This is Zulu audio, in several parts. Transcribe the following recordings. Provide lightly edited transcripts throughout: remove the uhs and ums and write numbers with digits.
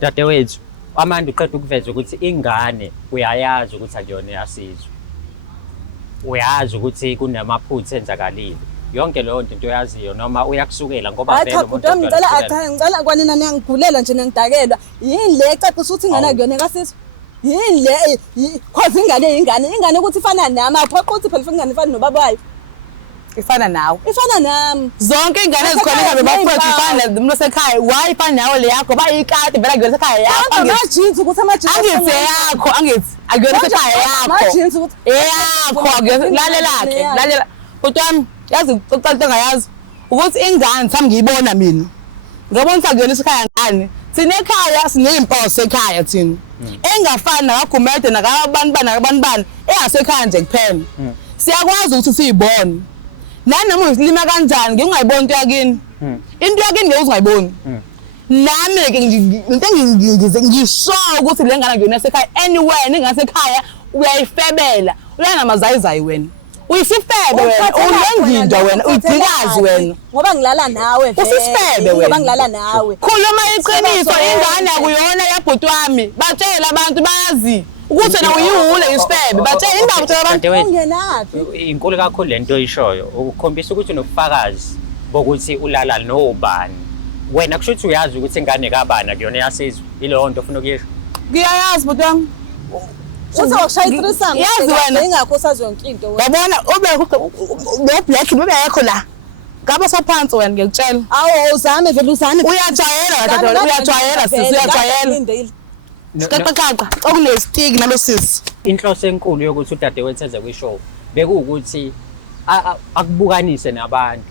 Dadewethu, amanje uqeda ukuveza ukuthi ingane uyayazi ukuthi akuyona yasizwe. Uyazi ukuthi kunamaphutha enzakalile. Yonke leyo nto into oyaziyo noma uyakusukela ngoba vele umuntu ngicela kwanina niyangigulela nje ngidakelwa. Yini le ecacisa ukuthi ingane akuyona kasizwe? Yini le cause ingane ukuthi ifana nami aphoqa ukuthi phela ingane ifana nobaba wayo. Ifana nawe. Ifana nami. Zonke ingane ezikhona bafowethu ifana nomuntu osekhaya. Why ifana nawe le yakho bayikati vela kuyona ekhaya yakho. Amajinsi ukuthi amajinsi. Angithi yakho, angithi. Akuyona ekhaya yakho. Amajinsi ukuthi yakho akuyona lalela ke. Lalela. Kodwa yazi ucacile ngayazi ukuthi ingane sami ngiyibona mina. Ngiyabona ukuthi akuyona ekhaya ngani. Sine ekhaya sineyimposo ekhaya thina. Engafani nakagumede nakabantu eyasekhaya nje kuphela. Siyakwazi ukuthi siyibone. Nanoma usilima kanjani ngingayiboni into yakini. Into yakini ngeke uzingayiboni. Nami ke into ngisho ukuthi le ngane ngiyona esekhaya anywhere ningasekhaya uyayifebela. Uyanamazayizayi wena. Uyisifebe wena, uyenginja wena, uyidikazi wena. Ngoba ngilala nawe vele. Usisifebe wena. Ngoba ngilala nawe. Khuluma iqiniso ingane akuyona yabhuti wami. Batshela abantu bayazi. Ukuthi na uyihule isifebe. Batshela indaba ukuthi abantu ungenaphi. Inkulu kakhulu lento oyishoyo. Ukukhombisa ukuthi unobufakazi bokuthi ulala nobani. Wena kusho ukuthi uyazi ukuthi ingane kabani akuyona yasizwe. Ileyo nto ofuna ukuyisho. Ngiyayazi bhuti wami. Uthi awushaya itrisango. Yazi wena ingakho sazi yonke into wena. Yabona ube black yakho la. Ngaba saphansi wena ngiyakutshela. Awu uzame vele uzame. Uyajwayela dadewethu, uyajwayela sisi uyajwayela. Siqaqaqa okunestick nalo sisi. Inhloso enkulu yokuthi udadewethu eze kwishow bekuwukuthi akubukanise nabantu.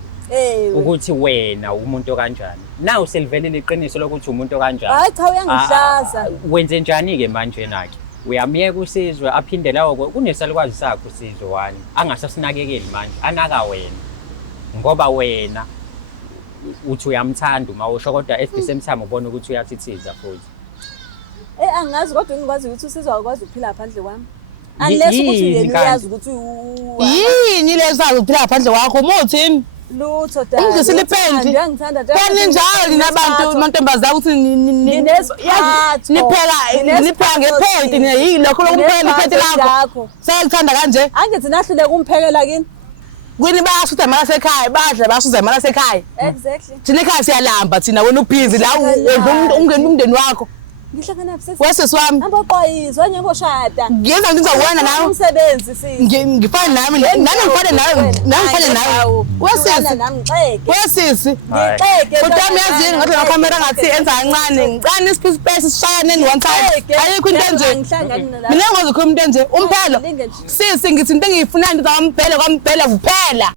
Ukuthi wena umuntu kanjani. Nawu selivelile iqiniso lokuthi umuntu kanjani. Hayi cha uyangihlaza. Wenze njani ke manje nakhe? Uyamiyeka uSizwe aphinde lawo kunesalukwazi sakho uSizwe wani. Angasasinakekeli manje, anaka wena. Ngoba wena uthi uyamthanda uma usho kodwa at the same time ubona ukuthi uyathithiza futhi. Angazi kodwa ngikwazi ukuthi uSizwe akwazi ukuphila phandle kwami. Unless ukuthi yena uyazi ukuthi yini lezazi ukuphila ngaphandle kwakho umuthini? Lutho dad. Ngizilipendi. Ngiyangithanda dad. Kwani njalo ninabantu amantombazana ukuthi nipheka ngephenti yini lokho lokupheka iphenti lakho. Sayalithanda kanje? Angithi nahlule kumphekela kini. Kwini bayasuza imali sekhaya, badla basuza imali sekhaya. Exactly. Thina ekhaya siyalamba thina wena ubhizi la ungena umndeni wakho. Ngihlangana sisi. Wesisi wami. Amboqwayizwa ngeboshada. Ngiyenza into wena nawe. Umsebenzi sisi. Ngifana nami, nami ngifana nawe. Wesisi. Wesisi. Ngixeke. Kodwa miyazini ngathi la camera ngathi enza kancane. Ngicane ispace sishayane ni one time. Ayikho into enje. Mina ngozi khona into enje. Umphelo. Sisi ngithi into engiyifunayo into kwamphela kuphela.